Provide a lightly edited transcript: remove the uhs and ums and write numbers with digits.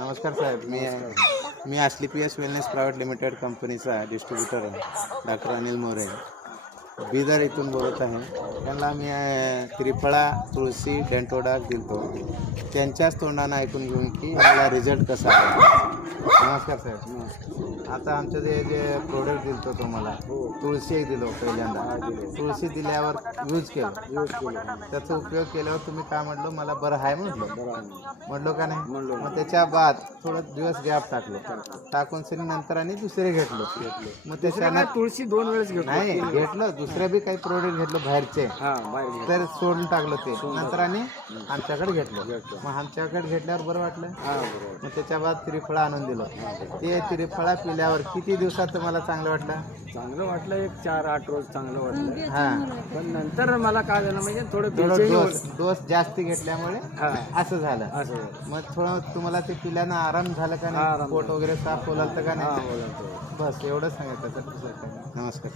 नमस्कार साहेब, मी आस्क्लेपियस wellness private limited कंपनीचा distributor आहे, डॉक्टर अनिल मोरे, बिदर इथून बोलत आहे. त्यांना मी त्रिफळा, तुळशी, डेंटोडाक दिलतो. त्यांच्याच तोंडानं ऐकून घेऊन की मला रिझल्ट कसा आहे. नमस्कार साहेब. आता आमचं जे प्रोडक्ट दिलतो तुम्हाला, तुळशी एक दिलो पहिल्यांदा. तुळशी दिल्यावर यूज केलं. त्याचा उपयोग केल्यावर तुम्ही काय म्हटलं, मला बरं आहे म्हटलो का नाही. मग त्याच्या बाद थोडं दिवस गॅप टाकून सरी नंतर आणि दुसरे घेतलो. मग त्याच्यानं तुळशी 2 वेळेस घेतो. नाही घेतलं, दुसरे बी काही प्रोडक्ट घेतलं बाहेरचे, तर सोडून टाकलं ते. नंतर आणि आमच्याकडे घेतलं. मग आमच्याकडे घेतल्यावर बरं वाटलं. मग त्याच्या बाद त्रिफळा आणून दिलं. ते त्रिफळा पिल्यावर किती दिवसात तुम्हाला चांगलं वाटलं? चांगलं वाटलं, एक 4-8 रोज चांगलं वाटलं. हां, पण नंतर मला काय झालं म्हणजे थोडं डोस जास्त घेतल्यामुळे असं झालं. असं मग थोडं तुम्हाला ते पिल्यानं आराम झालं का नाही? पोट वगैरे साफ होलं का नाही? बस एवढं सांगितलं सर. नमस्कार.